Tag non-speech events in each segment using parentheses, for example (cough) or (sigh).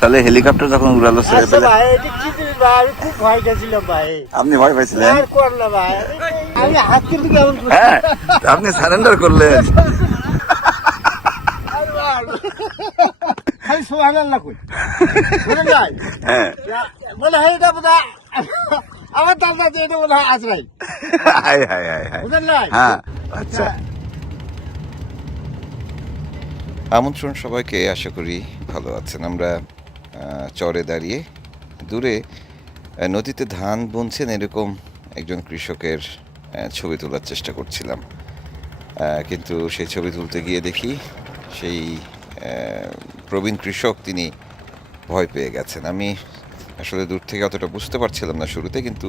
তাহলে হেলিকপ্টার যখন উড়ালো ছেড়ে আচ্ছা পেলে দিবি খুব ভয় গেছিলাম ভাই। আপনি ভয় পাইছিলেন? আর করলাম ভাই। আমি হাত কিন্তু কেমন হ্যাঁ আপনি সারেন্ডার করলেন। খালি সোহান কই? বুঝলেন ভাই। হ্যাঁ। বলে হয় এটা বোধ আমার কাছে এটা বোধ হয় আজরাই হাই হাই হাই হাই বুঝলেন ভাই? হ্যাঁ আচ্ছা। আমন্ত্রণ সবাইকে, আশা করি ভালো আছেন। আমরা চরে দাঁড়িয়ে দূরে নদীতে ধান বুনছেন এরকম একজন কৃষকের ছবি তোলার চেষ্টা করছিলাম। কিন্তু সেই ছবি তুলতে গিয়ে দেখি সেই প্রবীণ কৃষক তিনি ভয় পেয়ে গেছেন। আমি আসলে দূর থেকে অতটা বুঝতে পারছিলাম না শুরুতে, কিন্তু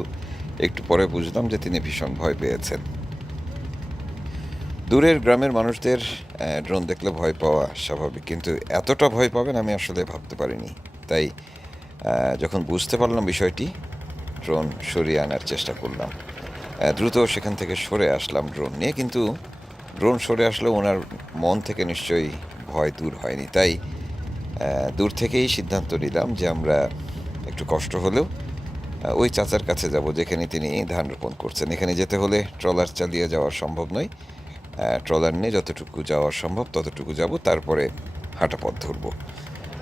একটু পরে বুঝলাম যে তিনি ভীষণ ভয় পেয়েছেন। দূরের গ্রামের মানুষদের ড্রোন দেখলে ভয় পাওয়া স্বাভাবিক। কিন্তু এতটা ভয় পাবেন আমি আসলে ভাবতে পারিনি। তাই যখন বুঝতে পারলাম বিষয়টি ড্রোন সরিয়ে আনার চেষ্টা করলাম। দ্রুত সেখান থেকে সরে আসলাম ড্রোন নিয়ে, কিন্তু ড্রোন সরে আসলে ওনার মন থেকে নিশ্চয়ই ভয় দূর হয়নি। তাই দূর থেকেই সিদ্ধান্ত নিলাম যে আমরা একটু কষ্ট হলেও ওই চাচার কাছে যাব, যেখানে তিনি ধান রোপণ করছেন। এখানে যেতে হলে ট্রলার চালিয়ে যাওয়া সম্ভব নয়। ট্রলার নিয়ে যতটুকু যাওয়া সম্ভব ততটুকু যাব তারপরে হাঁটা পথ ধরবো।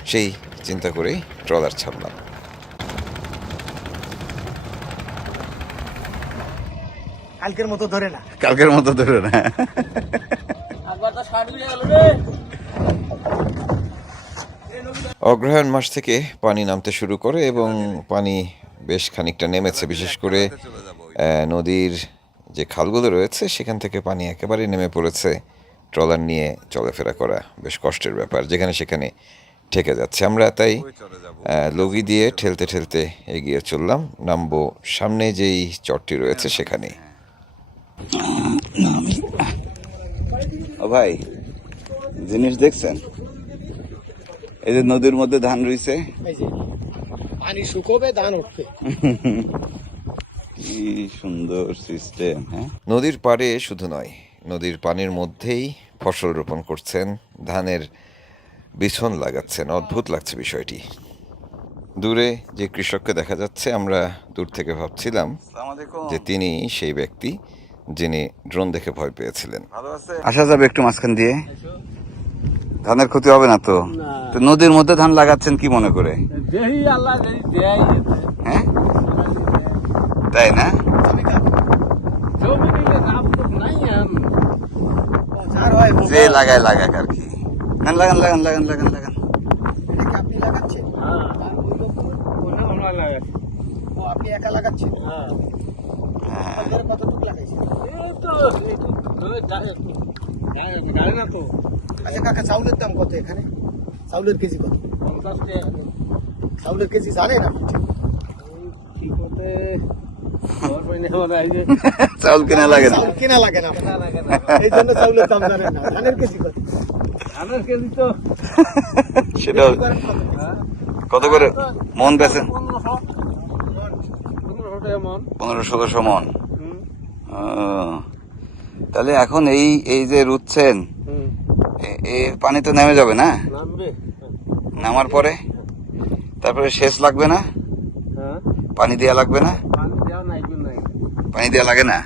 সেই চিন্তা করেই ট্রলার ছাড়লাম। কালকের মতো ধরে না। কালকের মতো ধরে না। অগ্রহায়ণ মাস থেকে পানি নামতে শুরু করে এবং পানি বেশ খানিকটা নেমেছে। বিশেষ করে আহ, নদীর যে খালগুলো রয়েছে সেখান থেকে পানি একেবারে নেমে পড়েছে ট্রলার নিয়ে চলাফেরা করা বেশ কষ্টের ব্যাপার যেখানে সেখানে ঠেকে যাচ্ছে। আমরা তাই লগি দিয়ে ঠেলতে ঠেলতে এগিয়ে চললাম। নামবো সামনে যেই চরটি রয়েছে সেখানে। ও ভাই জিনিস দেখছেন? এই যে নদীর মধ্যে ধান রয়েছে পানি শুকোবে ধান উঠবে। (laughs) কি সুন্দর সিস্টেম হ্যাঁ? নদীর পাড়ে শুধু নয় নদীর পানির মধ্যেই ফসল রোপণ করছেন ধানের বিছন লাগাচ্ছেন। অদ্ভুত লাগছে বিষয়টি। দূরে যে কৃষককে দেখা যাচ্ছে আমরা দূর থেকে ভাবছিলাম যে তিনি সেই ব্যক্তি যিনি ড্রোন দেখে ভয় পেয়েছিলেন। আসা যাবে একটু মাঝখান দিয়ে। ধানের ক্ষতি হবে না তো? তো নদীর মধ্যে ধান লাগাচ্ছেন কি মনে করে দেহি আল্লাহ যদি দেয় হ্যাঁ তাই না? হয় যে লাগায় লাগাক আর কি। লাগান লাগান লাগান লাগান লাগান লাগান। আপনি হ্যাঁ। একা লাগাচ্ছেন হ্যাঁ। কতটুকু লাগাইছেন আচ্ছা কাকা চাউলের দাম কত এখানে চাউলের কেজি কত চাউলের কেজি জানেন আপনি ঠিক মতে চাউল কিনা লাগে না। কেনা লাগে না। এই জন্য চাউলের দাম জানেন না। ধানের কেজি কত? ধানের কেজি তো সেটা কত করে? মন মন পনেরো ষোলোশো মন। তাহলে এখন এই এই যে রুচ্ছেন পানি তো নেমে যাবে না? নামার পরে? তারপরে শেষ লাগবে না? হ্যাঁ। পানি দেওয়া লাগবে না পানি দেওয়া নাই কি নাই পানি দেওয়া লাগে না?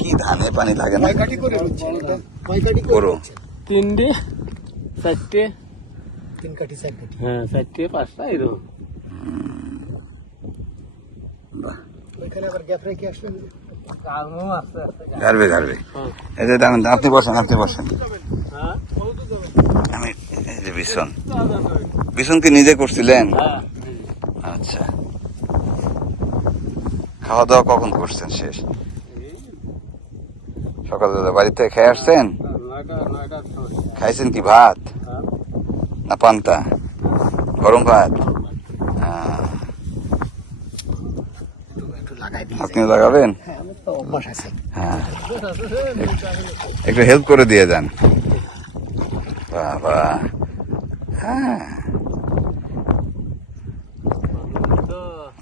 কি ধানে পানি লাগে না? করে তিনটে চারটে। তিন কাঠি চার কাঠি। হ্যাঁ চারটে পাঁচটা এরকম এই যে দাঁড়ান আপনি বসেন আপনি বসেন। হ্যাঁ? আমি এই যে বিছন। বিছন কি নিজে করছিলেন? হ্যাঁ আচ্ছা। খাওয়া দাওয়া কখন করছেন শেষ? সকালবেলা বাড়িতে খেয়ে আসছেন? খাইছেন কি ভাত? না পান্তা? গরম ভাত? লাগাবেন হ্যাঁ। অভ্যাস আছে হ্যাঁ। একটু হেল্প করে দিয়ে যান। বাবা। হ্যাঁ।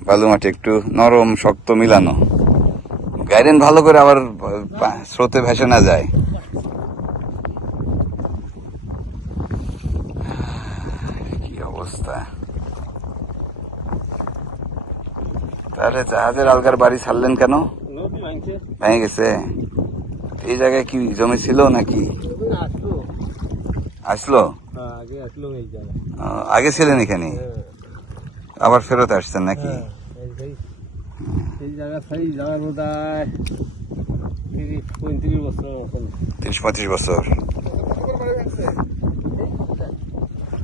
বালু মাটি একটু নরম শক্ত মিলানো। গাইডেন ভালো করে আবার স্রোতে ভেসে না যায়। কি অবস্থা? তাহলে জাহাজের আলগার বাড়ি ছাড়লেন কেন? ভেঙে গেছে। এই জায়গায় কি জমি ছিল নাকি? আসলো? হ্যাঁ আগে ছিলেন এখানে? আবার ফেরত আসছেন নাকি? হ্যাঁ, এই সেই এই জায়গা সেই হয় তিরিশ পঁয়ত্রিশ বছর মতন। তিরিশ পঁয়ত্রিশ বছর।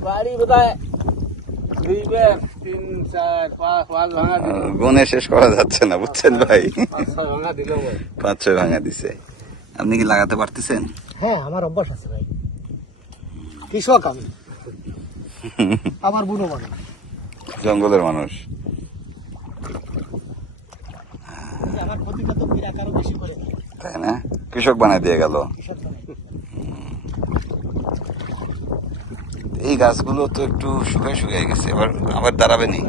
বাড়ি হয় গুনে শেষ করা যাচ্ছে না বুঝছেন ভাই? পাঁচ ছয় ভাঙা দিল পাঁচ ছয় ভাঙা দিছে। আপনি কি লাগাতে পারতেছেন? হ্যাঁ আমার অভ্যাস আছে ভাই। কৃষক আমি। (laughs) আমার বুনো মানে জঙ্গলের মানুষ। তাই না? কৃষক বানাই দিয়ে গেল। এই গাছগুলো তো একটু শুকায় শুকায় গেছে এবার আবার দাঁড়াবে নি?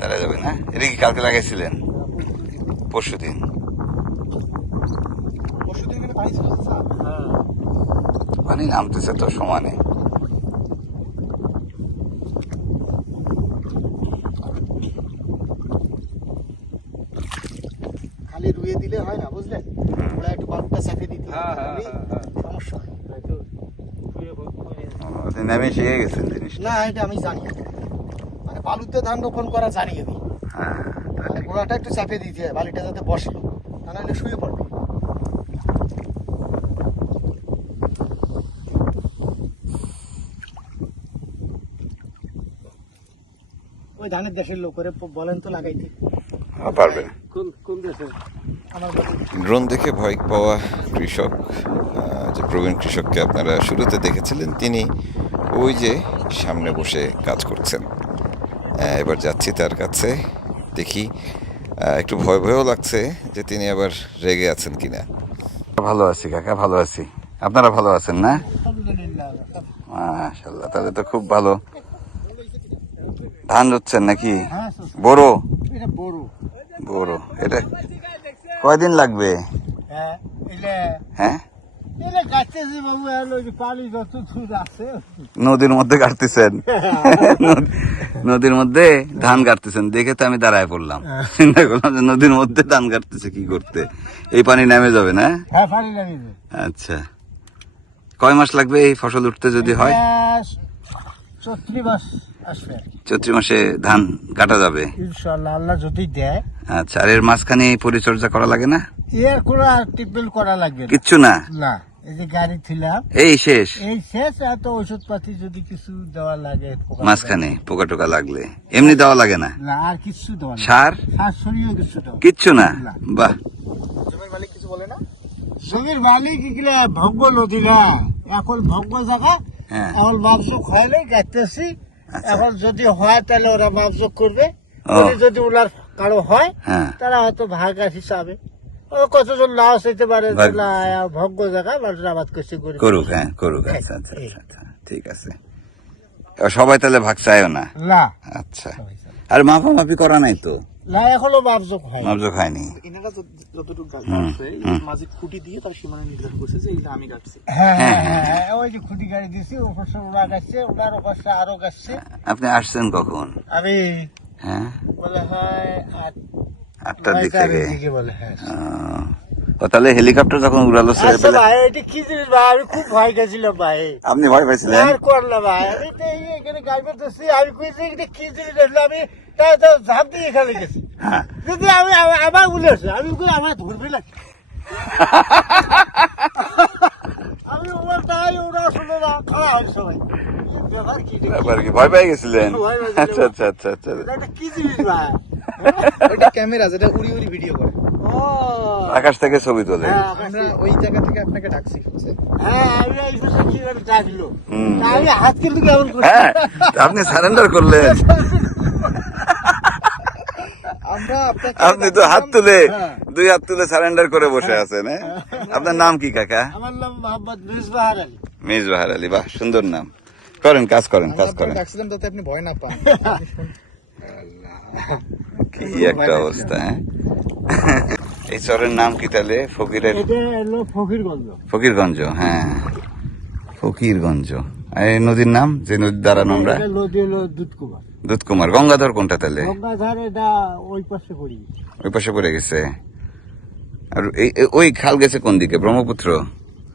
দাঁড়া যাবে না? এটা কি কালকে লাগাইছিলেন? পরশু দিন। পানি নামতেছে তো সমানে খালি রুয়ে দিলে হয় না বুঝলেন ওরা একটু বালুটা চাপিয়ে দিতে হবে। হ্যাঁ, তাহলেই সমস্যা হয়। আপনি শিখে গেছেন না এটা আমি জানি। মানে বালুতে ধান রোপণ করা জানি আমি। হ্যাঁ তা মানে গোড়াটা একটু চাপিয়ে দিতে হয় বালিটা যাতে বসে তা নাহলে শুয়ে পড়বে। ওই ধানের দেশের লোক করে বলেন তো লাগাইতে। হ্যাঁ, পারবে। কোন কোন দেশে? আমার ড্রোন দেখে ভয় পাওয়া কৃষক যে প্রবীণ কৃষককে আপনারা শুরুতে দেখেছিলেন তিনি ওই যে সামনে বসে কাজ করছেন। এবার যাচ্ছি তার কাছে। দেখি একটু ভয় ভয়ও লাগছে যে তিনি আবার রেগে আছেন কিনা। ভালো আছি কাকা ভালো আছি। আপনারা ভালো আছেন না? আলহামদুলিল্লাহ মাশাল্লাহ তাহলে তো খুব ভালো। ধান রুচ্ছেন নাকি? হ্যাঁ বড় এটা বড় বড় এটা কয়দিন লাগবে হ্যাঁ? হ্যাঁ নদীর মধ্যে কাটতেছেন? নদীর মধ্যে ধান কাটতেছেন দেখে তো আমি দাঁড়ায় পড়লাম। চিন্তা করলাম যে নদীর মধ্যে ধান কাটতেছে কি করতে? এই পানি নেমে যাবে না? হ্যাঁ আচ্ছা। কয় মাস লাগবে এই ফসল উঠতে যদি হয়? মাস। কি। চৈত্র মাসে ধান কাটা যাবে। আল্লাহ যদি দেয়। আচ্ছা আর এর মাঝখানে পরিচর্যা করা লাগে না? এর কোনো টিপবেল করা লাগবে না। কিচ্ছু না? না এই যে গাড়ি ছিলাম এই শেষ? এই শেষ এত ওষুধ পাতি যদি কিছু দেওয়া লাগে পোকা মাঝখানে পোকা টোকা লাগলে। এমনি দেওয়া লাগে না? না আর কিছু দেওয়া না। সার? সার সরিয়ে কিছু দেওয়া কিচ্ছু না? না। বাহ। জমির মালিক কিছু বলে না? জমির মালিক এগুলা ভগ্য নদী না। এখন ভগ্য জায়গা হ্যাঁ। এখন হয়লে গাইতেছি। এখন যদি হয় তাহলে ওরা মাপযোগ করবে। যদি ওনার কারও হয় হ্যাঁ। তারা হয়তো ভাগ হিসাবে। ও কতজন লাশ হইতে পারে ভগ্য জায়গা মানুষ আবাদ করছে করুক হ্যাঁ করুক আচ্ছা আচ্ছা আচ্ছা, আচ্ছা ঠিক আছে। সবাই তাহলে ভাগ চায়ও না? আচ্ছা। আর মাপামাপি করা নাই তো? না এখনও মাপযোগ হয় মাপযোগ হয়নি। এনারা যতটুকু গাছ কাটছে মাঝে খুঁটি দিয়ে তার সীমানা নির্ধারণ করছে যে এইটা আমি কাটছি। হ্যাঁ হ্যাঁ হ্যাঁ, হ্যাঁ। হ্যাঁ, ওই যে খুঁটি গাড়ি দিছি ওপাশে ওরা গাছছে ওনার ওপাশে আরও গাছছে আপনি আসছেন কখন? আমি হ্যাঁ? বলে হয় আট আটটার দিক। থেকে বলে হ্যাঁ। আহ, ও তাহলে হেলিকপ্টার যখন উড়ালো আচ্ছা ভাই এটা কি জিনিস ভাই? আমি খুব ভয় গেছিলাম ভাই। আপনি ভয় পাইছিলেন? আর করলাম ভাই। আমি এখানে গাড়ি ধরছি আমি কইছি এটা কি জিনিস? আমি ঝাঁপ দিয়ে এখানে গেছি। হ্যাঁ। যদি আমি আমা- আমার আমি কই আমার ধরবে না আমি ওর তাই ওরা শুনে না খাওয়া হয় সবাই। ব্যাপার কি রে? ব্যাপার কি? ভয় পেয়ে গেছিলেন? আচ্ছা আচ্ছা আচ্ছা আচ্ছা। এটা কি জিনিস ভাই? ওইটা ক্যামেরা যেটা উড়ি উড়ি ভিডিও করে। ও। আকাশ থেকে ছবি তোলে। হ্যাঁ, আমরা ওই জায়গা থেকে আপনাকে ডাকছি। হ্যাঁ আমি এই কি করে ডাকলো আমি হাত কিন্তু কেমন হ্যাঁ আপনি সারেন্ডার করলেন। (laughs) আপনি তো হাত তুলে হ্যাঁ। দুই হাত তুলে সারেন্ডার করে বসে আছেন হ্যাঁ? আপনার নাম কি কাকা? আমার নাম মোহাম্মদ মিসবাহার আলী। মিস বাহ সুন্দর নাম। করেন কাজ করেন কাজ করেন। ডাকছিলাম যাতে আপনি ভয় না পান। কি একটা অবস্থা হ্যাঁ? এই চরের নাম কি তাহলে? ফকিরের ফকিরগঞ্জ। ফকিরগঞ্জ হ্যাঁ। ফকিরগঞ্জ। এই নদীর নাম যে নদীর দ্বারা আমরা নদী হলো দুধকুমার। দুধকুমার। গঙ্গাধর কোনটা তাহলে? গঙ্গাধার এটা ওই পাশে পড়ি ওই পাশে পড়ে গেছে। আর এই- ওই খাল গেছে কোন দিকে? ব্রহ্মপুত্র?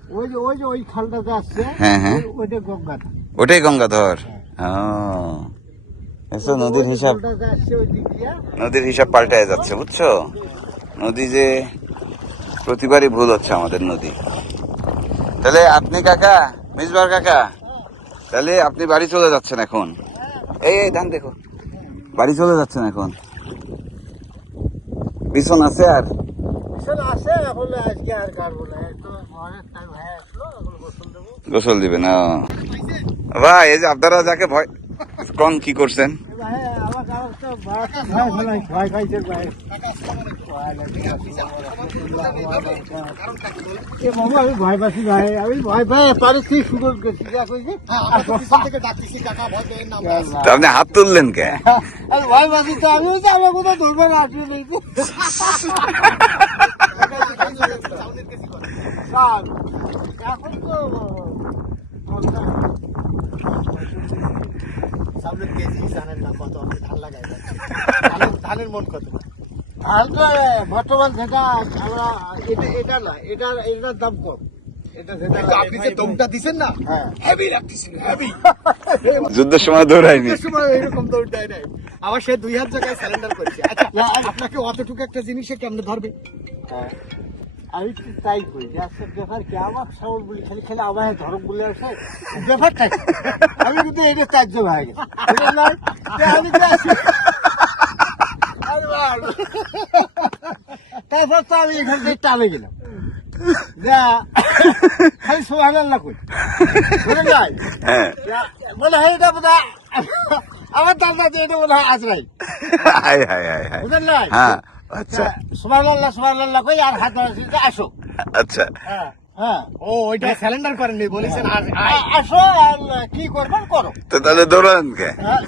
ওই যে ওই যে ওই খালটাতে আসছে হ্যাঁ, হ্যাঁ। ওইটা গঙ্গাধার। ওটাই গঙ্গাধর? ও। এসো নদীর হিসাব নদীর হিসাব পাল্টায় যাচ্ছে বুঝছ? নদী যে প্রতিবারই ভুল হচ্ছে আমাদের নদী। তাহলে আপনি কাকা মিসবার কাকা? তাহলে আপনি বাড়ি চলে যাচ্ছেন এখন? এই এই ধান দেখো। বাড়ি চলে যাচ্ছেন এখন? পিছন আছে আর? গোসল দিবেন ভাই এই যে আপনারা যাকে ভয় কন কি করছেন? আমি ভয় পাচ্ছি ভাই আমি ভয় পাই পারি কি সুযোগ করছি আপনি হাত তুললেন কে? আমি ভয় পাচ্ছি তো আমি আমার কোথাও ধরবে না এখন তো সামনে কেজি জানেন না কত? আপনি ধান লাগাই ধানের ধানের মন কত? ধান বর্তমান যেটা আমরা এটা এটা না এটার এটার দাম কম। এটা যেটা আপনি যে দমটা দিছেন না হ্যাঁ। হেভি লাগতেছিল হেভি যুদ্ধের সময় দৌড়ায়নি। সময় এরকম দৌড় দেয় নাই। আবার সে দুই হাত জায়গায় স্যালেন্ডার করেছে। আচ্ছা আপনাকে অতটুকু একটা জিনিসে কেমনে ধরবে? হ্যাঁ। আমি তো তাই করি? যে আজকে ব্যাপার কি? আমার সাউল বলি খালি খালি আমার ধরম বলে আসে। ব্যাপারটা আমি কিন্তু এটা ত্যায্য হয়ে গেছে। আমি। তারপর তো আমি এখান থেকে টানে গেলাম। খালি সোহান আল্লাহ করি বুঝলেন নাই হ্যাঁ মনে হয় এটা বোধ আমার দাদা যে এটা মনে হয় হাই হাই বুঝলেন নাই হ্যাঁ। আচ্ছা। কই আর হাত আসো। আচ্ছা। হ্যাঁ হ্যাঁ। ও ওইটা করেননি বলেছেন আর আসো আর কি করবেন করো। তো তাহলে দৌড়ান কে? হ্যাঁ,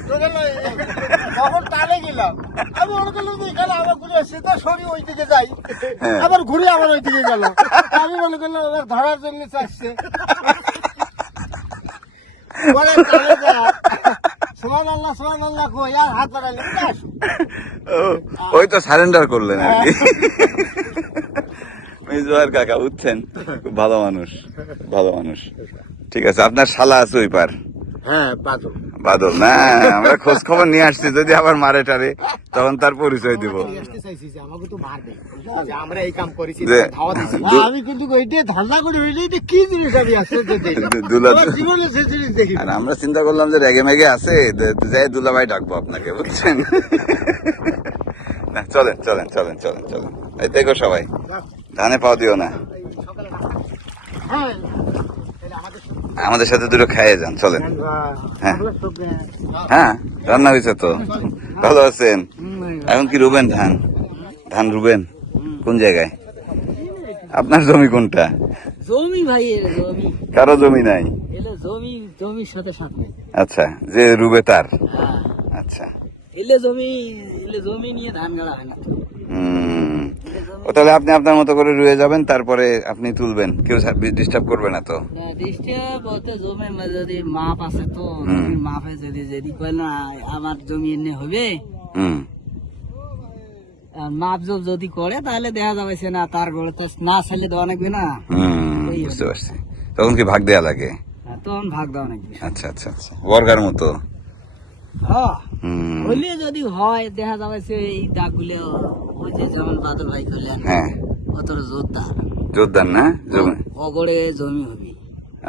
টানে গেলাম। আমি মনে করলাম যে এখানে আমার ঘুরে সেটা সরি ওই দিকে যাই। হ্যাঁ। আবার ঘুরে আবার ওই দিকে গেল। আমি মনে করলাম ওদের ধরার জন্য চাচ্ছে (laughs) পরে ওই তো সারেন্ডার করলেন আর কি। মিজুয়ার কাকা উঠছেন খুব ভালো মানুষ ভালো মানুষ। ঠিক আছে, আপনার শালা আছে ওই পার। হ্যাঁ বাদল। না আমরা খোঁজ খবর নিয়ে আসছি যদি আবার মারে টারে তখন তার পরিচয় দিব। আমরা আর চিন্তা করলাম যে রেগে মেগে আছে যাই দুলাভাই ডাকবো আপনাকে বুঝছেন? না চলেন চলেন চলেন চলেন চলেন। এই দেখো সবাই ধানে পাও দিও না। হ্যাঁ। আমাদের সাথে দুটো খাইয়ে যান চলেন। হ্যাঁ। হ্যাঁ রান্না হয়েছে তো? ভালো আছেন? এখন কি রুবেন ধান? ধান রুবেন? কোন জায়গায়? আপনার জমি কোনটা? জমি ভাই জমি। কারও জমি নাই? জমি জমির সাথে সাথে। আচ্ছা যে রুবে তার? হ্যাঁ। আচ্ছা। এলে জমি এলে জমি নিয়ে ধান গাড়া হয় না। হুম। ও তাহলে আপনি আপনার মতো করে রুয়ে যাবেন তারপরে আপনি তুলবেন। কেউ ডিস্টার্ব করবে না তো? বলতে জমি যদি মাপ আছে তো মাপে যদি যদি কয় না আমার জমি এনে হবে? হুম। মাপ জোপ যদি করে তাহলে দেখা যাবে সে না তার গড়ে তো না চাইলে দেওয়া লাগবে না। বুঝতে পারছি। তখন কি ভাগ দেয়া লাগে? তখন ভাগ দেওয়া লাগবে আচ্ছা আচ্ছা আচ্ছা। বর্গার মতো। হ্যাঁ। হইলে যদি হয় দেখা যাবে সে এই দাগগুলো ওই যে যেমন বাদল ভাই করলেন হ্যাঁ। অত যোদ্ধা জোরদার। না? জমি অগড়ে জমি হবে।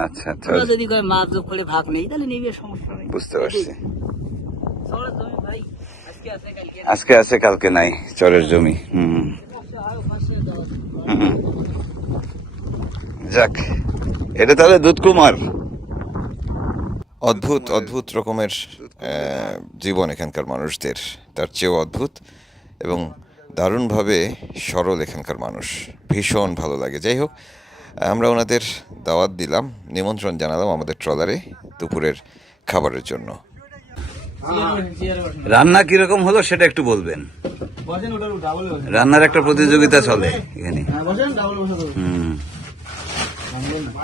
আচ্ছা আচ্ছা। যদি করে মাপ যোগ করে ভাগ নেই তাহলে নিবে সমস্যা নেই। বুঝতে পারছি। চড়ের জমি ভাই আজকে আছে কালকে আজকে আছে কালকে নাই চরের জমি। হুম। যাক এটা তাহলে দুধ কুমার। অদ্ভুত অদ্ভুত রকমের জীবন এখানকার মানুষদের। তার চেয়েও অদ্ভুত এবং দারুণভাবে সরল এখানকার মানুষ। ভীষণ ভালো লাগে। যাই হোক আমরা ওনাদের দাওয়াত দিলাম নিমন্ত্রণ জানালাম আমাদের ট্রলারে দুপুরের খাবারের জন্য। রান্না কীরকম হলো সেটা একটু বলবেন? রান্নার একটা প্রতিযোগিতা চলে এখানে। হুম।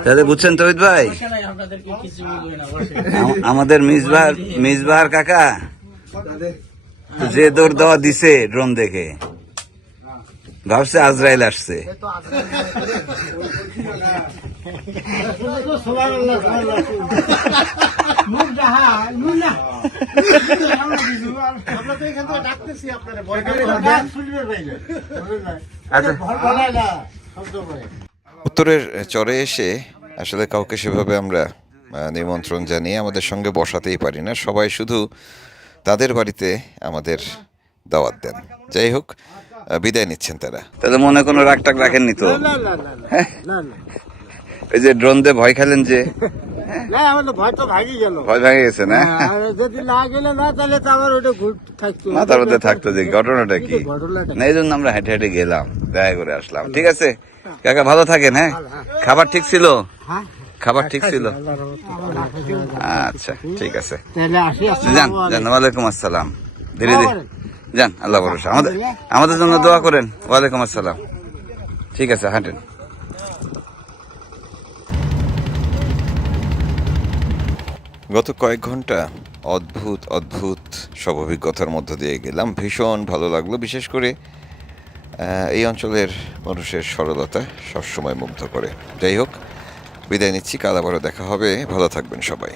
তাহলে বুঝছেন তবিদ ভাই? আমাদের মিসবাহার মিসবাহার কাকা যে দৌড় দেওয়া দিছে ড্রোন দেখে ভাবছে আজরাইল আসছে। পাইলে আচ্ছা। উত্তরের চরে এসে আসলে কাউকে সেভাবে আমরা নিমন্ত্রণ জানিয়ে আমাদের সঙ্গে বসাতেই পারি না। সবাই শুধু তাদের বাড়িতে আমাদের দাওয়াত দেন। যাই হোক বিদায় নিচ্ছেন তারা। তাহলে মনে কোনো রাগ টাগ রাখেননি তো? না এই যে ড্রোন দিয়ে ভয় খেলেন যে? (laughs) না ভয় তো ভাগি গেল। ভয় ভেঙে গেছে না? যদি না গেলে না তাহলে তো আমার ওটা থাকতো। মাথার মধ্যে থাকতো যে ঘটনাটা কি? না এই জন্য আমরা হেঁটে হেঁটে গেলাম দেখা করে আসলাম। ঠিক আছে? কাকা ভালো থাকেন হ্যাঁ? খাবার ঠিক ছিল? হ্যাঁ। খাবার ঠিক ছিল? আচ্ছা ঠিক আছে। যান যান ওয়ালাইকুম আসসালাম। ধীরে ধীরে। যান আল্লাহ ভরসা। আমাদের আমাদের জন্য দোয়া করেন। ওয়ালাইকুম আসসালাম। ঠিক আছে হাঁটেন। গত কয়েক ঘণ্টা অদ্ভুত অদ্ভুত সব অভিজ্ঞতার মধ্য দিয়ে গেলাম। ভীষণ ভালো লাগল বিশেষ করে এই অঞ্চলের মানুষের সরলতা সবসময় মুগ্ধ করে। যাই হোক, বিদায় নিচ্ছি, কাল আবারও দেখা হবে। ভালো থাকবেন সবাই।